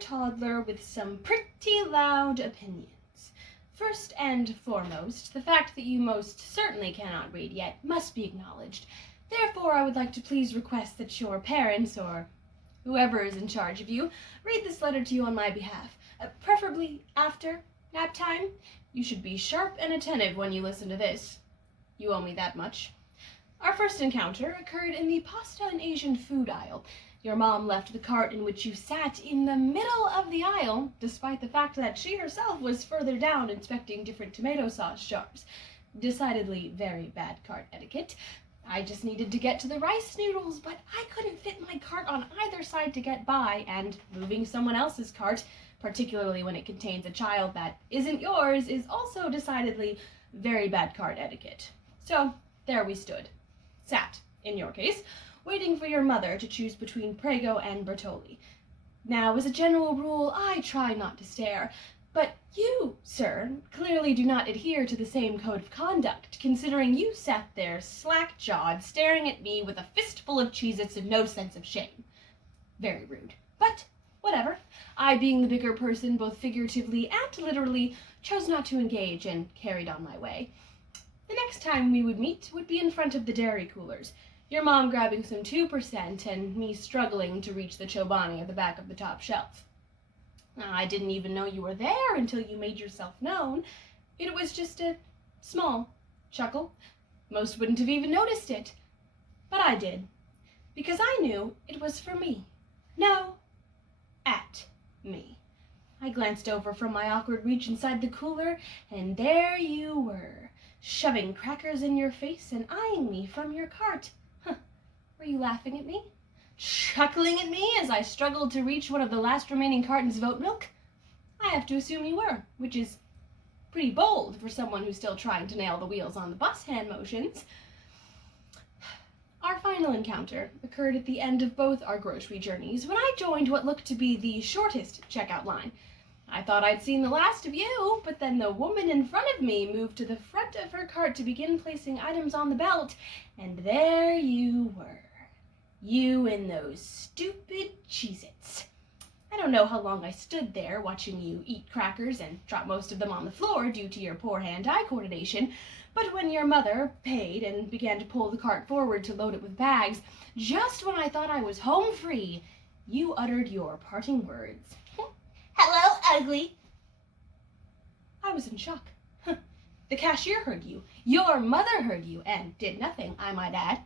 Toddler with some pretty loud opinions. First and foremost, the fact that you most certainly cannot read yet must be acknowledged. Therefore, I would like to please request that your parents, or whoever is in charge of you, read this letter to you on my behalf, preferably after nap time. You should be sharp and attentive when you listen to this. You owe me that much. Our first encounter occurred in the pasta and Asian food aisle. Your mom left the cart in which you sat in the middle of the aisle, despite the fact that she herself was further down inspecting different tomato sauce jars. Decidedly very bad cart etiquette. I just needed to get to the rice noodles, but I couldn't fit my cart on either side to get by, and moving someone else's cart, particularly when it contains a child that isn't yours, is also decidedly very bad cart etiquette. So, there we stood. Sat, in your case, waiting for your mother to choose between Prego and Bertolli. Now, as a general rule, I try not to stare, but you, sir, clearly do not adhere to the same code of conduct, considering you sat there slack-jawed, staring at me with a fistful of Cheez-Its and no sense of shame. Very rude, but whatever. I, being the bigger person, both figuratively and literally, chose not to engage and carried on my way. The next time we would meet would be in front of the dairy coolers, your mom grabbing some 2% and me struggling to reach the Chobani at the back of the top shelf. I didn't even know you were there until you made yourself known. It was just a small chuckle. Most wouldn't have even noticed it. But I did, because I knew it was for me. No, at me. I glanced over from my awkward reach inside the cooler, and there you were, shoving crackers in your face and eyeing me from your cart. Were you laughing at me? Chuckling at me as I struggled to reach one of the last remaining cartons of oat milk? I have to assume you were, which is pretty bold for someone who's still trying to nail the wheels on the bus hand motions. Our final encounter occurred at the end of both our grocery journeys when I joined what looked to be the shortest checkout line. I thought I'd seen the last of you, but then the woman in front of me moved to the front of her cart to begin placing items on the belt, and there you were. You and those stupid Cheez-Its. I don't know how long I stood there watching you eat crackers and drop most of them on the floor due to your poor hand-eye coordination, but when your mother paid and began to pull the cart forward to load it with bags, just when I thought I was home free, you uttered your parting words. "Hello, ugly." I was in shock. The cashier heard you. Your mother heard you, and did nothing, I might add.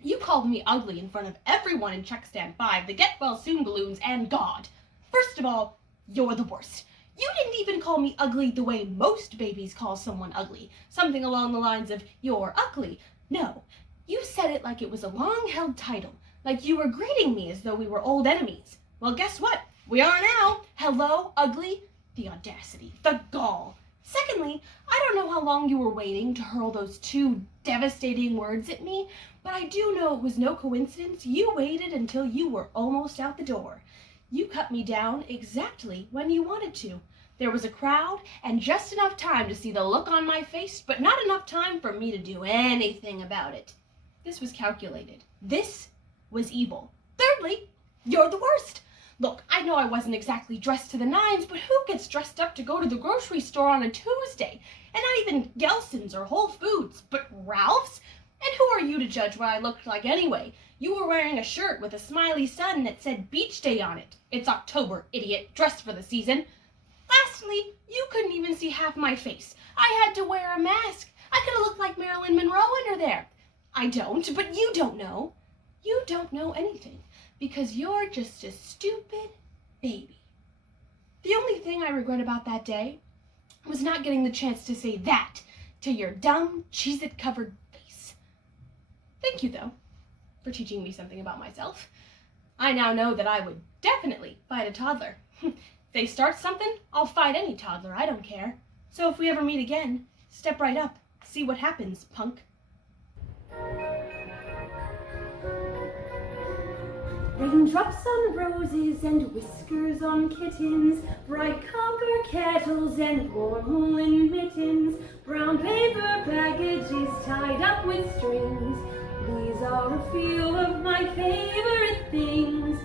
You called me ugly in front of everyone in check stand 5, the get-well-soon balloons, and God. First of all, you're the worst. You didn't even call me ugly the way most babies call someone ugly, something along the lines of, "You're ugly." No, you said it like it was a long-held title, like you were greeting me as though we were old enemies. Well, guess what? We are now. Hello, ugly. The audacity, the gall. Secondly, I don't know how long you were waiting to hurl those two devastating words at me, but I do know it was no coincidence you waited until you were almost out the door. You cut me down exactly when you wanted to. There was a crowd and just enough time to see the look on my face, but not enough time for me to do anything about it. This was calculated. This was evil. Thirdly, you're the worst. Look, I know I wasn't exactly dressed to the nines, but who gets dressed up to go to the grocery store on a Tuesday? And not even Gelson's or Whole Foods, but Ralph's? And who are you to judge what I looked like anyway? You were wearing a shirt with a smiley sun that said Beach Day on it. It's October, idiot, dressed for the season. Lastly, you couldn't even see half my face. I had to wear a mask. I could have looked like Marilyn Monroe under there. I don't, but you don't know. You don't know anything, because you're just a stupid baby. The only thing I regret about that day was not getting the chance to say that to your dumb, Cheez-It-covered face. Thank you, though, for teaching me something about myself. I now know that I would definitely fight a toddler. If they start something, I'll fight any toddler, I don't care. So if we ever meet again, step right up, see what happens, punk. Raindrops on roses and whiskers on kittens, bright copper kettles and warm woolen mittens, brown paper packages tied up with strings. These are a few of my favorite things.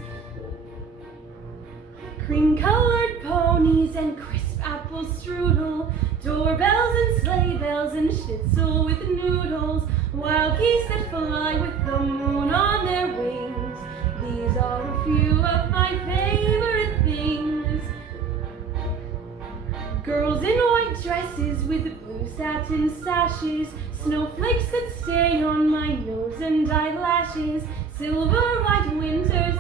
I Cream-colored ponies and crisp apple strudel, doorbells and sleigh bells and schnitzel with noodles, wild geese that fly with the moon on their wings. These are a few of my favorite things. Girls in white dresses with blue satin sashes, snowflakes that stay on my nose and eyelashes, silver white winters